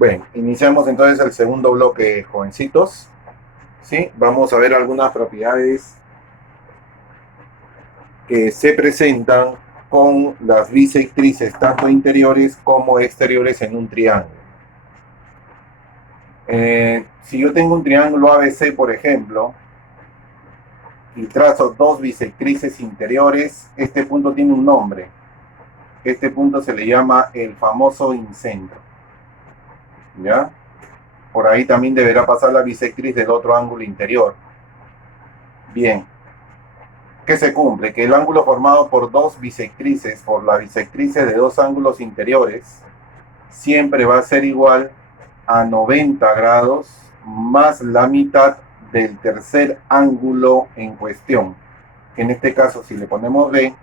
Bueno, iniciamos entonces el segundo bloque, jovencitos. ¿Sí? Vamos a ver algunas propiedades que se presentan con las bisectrices tanto interiores como exteriores en un triángulo. Si yo tengo un triángulo ABC, por ejemplo, y trazo dos bisectrices interiores, este punto tiene un nombre. Este punto se le llama el famoso incentro. ¿Ya? Por ahí también deberá pasar la bisectriz del otro ángulo interior. Bien. ¿Qué se cumple? Que el ángulo formado por dos bisectrices, por la bisectrices de dos ángulos interiores, siempre va a ser igual a 90 grados más la mitad del tercer ángulo en cuestión. En este caso, si le ponemos B,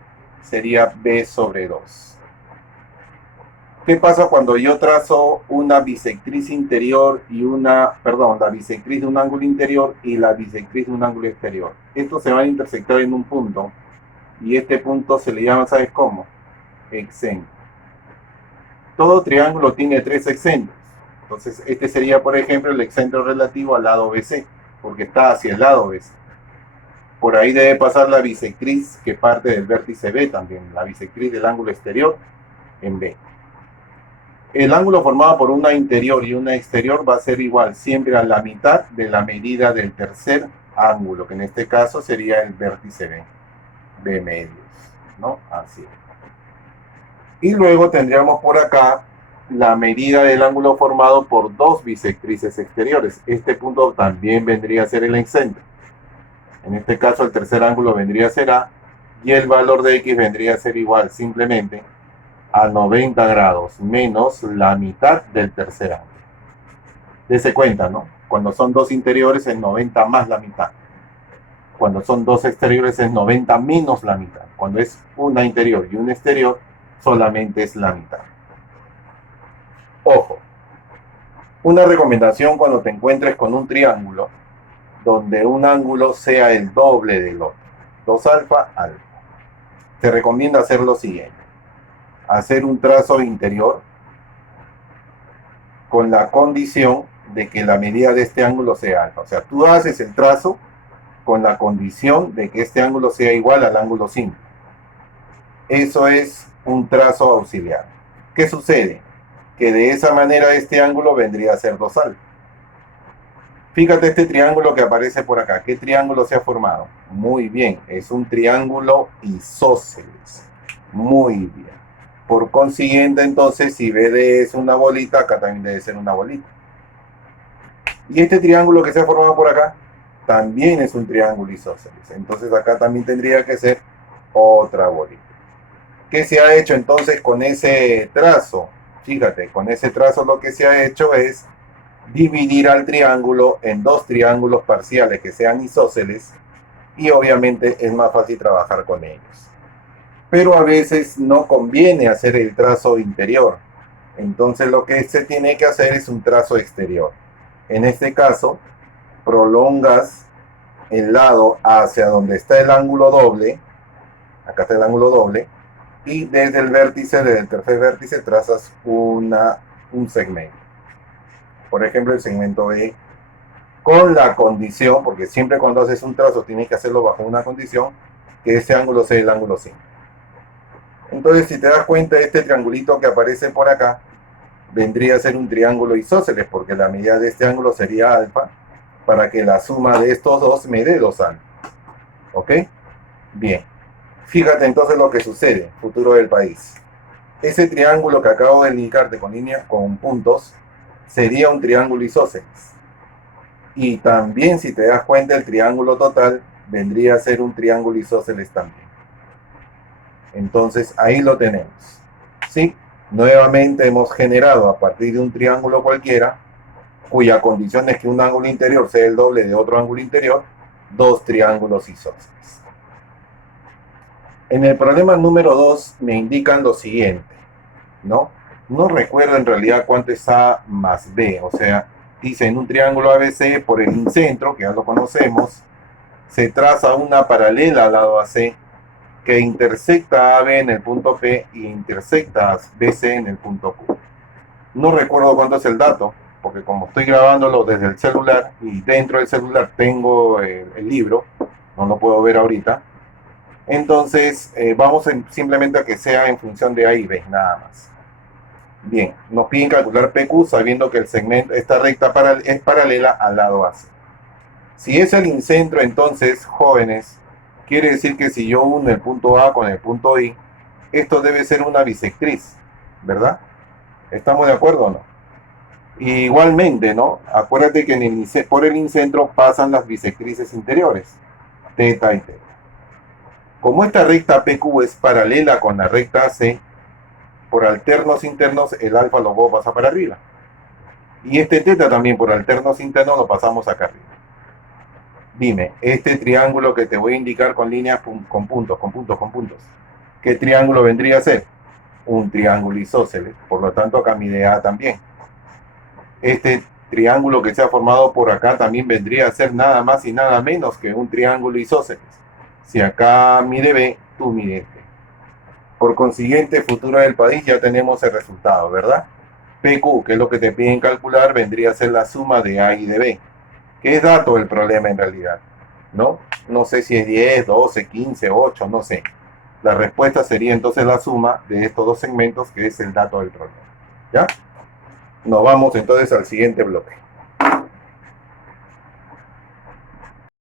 sería B sobre 2. ¿Qué pasa cuando yo trazo una bisectriz interior y la bisectriz de un ángulo interior y la bisectriz de un ángulo exterior? Estos se van a intersectar en un punto y este punto se le llama, ¿sabes cómo? Excentro. Todo triángulo tiene tres excentros. Entonces, este sería, por ejemplo, el excentro relativo al lado BC, porque está hacia el lado BC. Por ahí debe pasar la bisectriz que parte del vértice B también, la bisectriz del ángulo exterior en B. El ángulo formado por una interior y una exterior va a ser igual siempre a la mitad de la medida del tercer ángulo, que en este caso sería el vértice B, B medios, ¿no? Así. Y luego tendríamos por acá la medida del ángulo formado por dos bisectrices exteriores. Este punto también vendría a ser el excentro. En este caso el tercer ángulo vendría a ser A y el valor de X vendría a ser igual simplemente a 90 grados menos la mitad del tercer ángulo. Dese cuenta, ¿no? Cuando son dos interiores es 90 más la mitad. Cuando son dos exteriores es 90 menos la mitad. Cuando es una interior y una exterior, solamente es la mitad. Ojo, una recomendación cuando te encuentres con un triángulo donde un ángulo sea el doble del otro, 2 alfa, alfa. Te recomienda hacer lo siguiente: hacer un trazo interior con la condición de que la medida de este ángulo sea alfa. O sea, tú haces el trazo con la condición de que este ángulo sea igual al ángulo simple. Eso es un trazo auxiliar. ¿Qué sucede? Que de esa manera este ángulo vendría a ser 2 alfa. Fíjate este triángulo que aparece por acá. ¿Qué triángulo se ha formado? Muy bien, es un triángulo isósceles. Muy bien. Por consiguiente, entonces, si BD es una bolita, acá también debe ser una bolita. Y este triángulo que se ha formado por acá también es un triángulo isósceles. Entonces acá también tendría que ser otra bolita. ¿Qué se ha hecho entonces con ese trazo? Fíjate, con ese trazo lo que se ha hecho es dividir al triángulo en dos triángulos parciales que sean isósceles y obviamente es más fácil trabajar con ellos. Pero a veces no conviene hacer el trazo interior. Entonces lo que se tiene que hacer es un trazo exterior. En este caso, prolongas el lado hacia donde está el ángulo doble, acá está el ángulo doble, y desde el vértice, desde el tercer vértice, trazas un segmento. Por ejemplo, el segmento B, con la condición, porque siempre cuando haces un trazo tienes que hacerlo bajo una condición, que ese ángulo sea el ángulo simple. Entonces, si te das cuenta, este triangulito que aparece por acá vendría a ser un triángulo isósceles, porque la medida de este ángulo sería alfa, para que la suma de estos dos me dé 2 alfa. ¿Ok? Bien. Fíjate entonces lo que sucede, futuro del país. Ese triángulo que acabo de indicarte con líneas, con puntos, sería un triángulo isósceles. Y también, si te das cuenta, el triángulo total vendría a ser un triángulo isósceles también. Entonces, ahí lo tenemos. ¿Sí? Nuevamente hemos generado a partir de un triángulo cualquiera, cuya condición es que un ángulo interior sea el doble de otro ángulo interior, dos triángulos isósceles. En el problema número 2 me indican lo siguiente, ¿no? No recuerdo en realidad cuánto es A más B, o sea, dice en un triángulo ABC por el incentro, que ya lo conocemos, se traza una paralela al lado AC que intersecta a AB en el punto P y intersecta a BC en el punto Q. No recuerdo cuánto es el dato, porque como estoy grabándolo desde el celular y dentro del celular tengo el libro, no lo puedo ver ahorita. Entonces, vamos simplemente a que sea en función de A y B, nada más. Bien, nos piden calcular PQ sabiendo que el segmento, esta recta es paralela al lado AC. Si es el incentro, entonces, jóvenes, quiere decir que si yo uno el punto A con el punto I, esto debe ser una bisectriz, ¿verdad? ¿Estamos de acuerdo o no? Y igualmente, ¿no? Acuérdate que por el incentro pasan las bisectrices interiores, teta y teta. Como esta recta PQ es paralela con la recta AC, por alternos internos el alfa lo puedo pasar para arriba. Y este teta también por alternos internos lo pasamos acá arriba. Dime, este triángulo que te voy a indicar con líneas, con puntos, ¿qué triángulo vendría a ser? Un triángulo isósceles, por lo tanto acá mide A también. Este triángulo que se ha formado por acá también vendría a ser nada más y nada menos que un triángulo isósceles. Si acá mide B, tú mides B. Por consiguiente, futura del país, ya tenemos el resultado, ¿verdad? PQ, que es lo que te piden calcular, vendría a ser la suma de A y de B. ¿Qué es dato del problema en realidad? ¿No? No sé si es 10, 12, 15, 8, no sé. La respuesta sería entonces la suma de estos dos segmentos, que es el dato del problema. ¿Ya? Nos vamos entonces al siguiente bloque.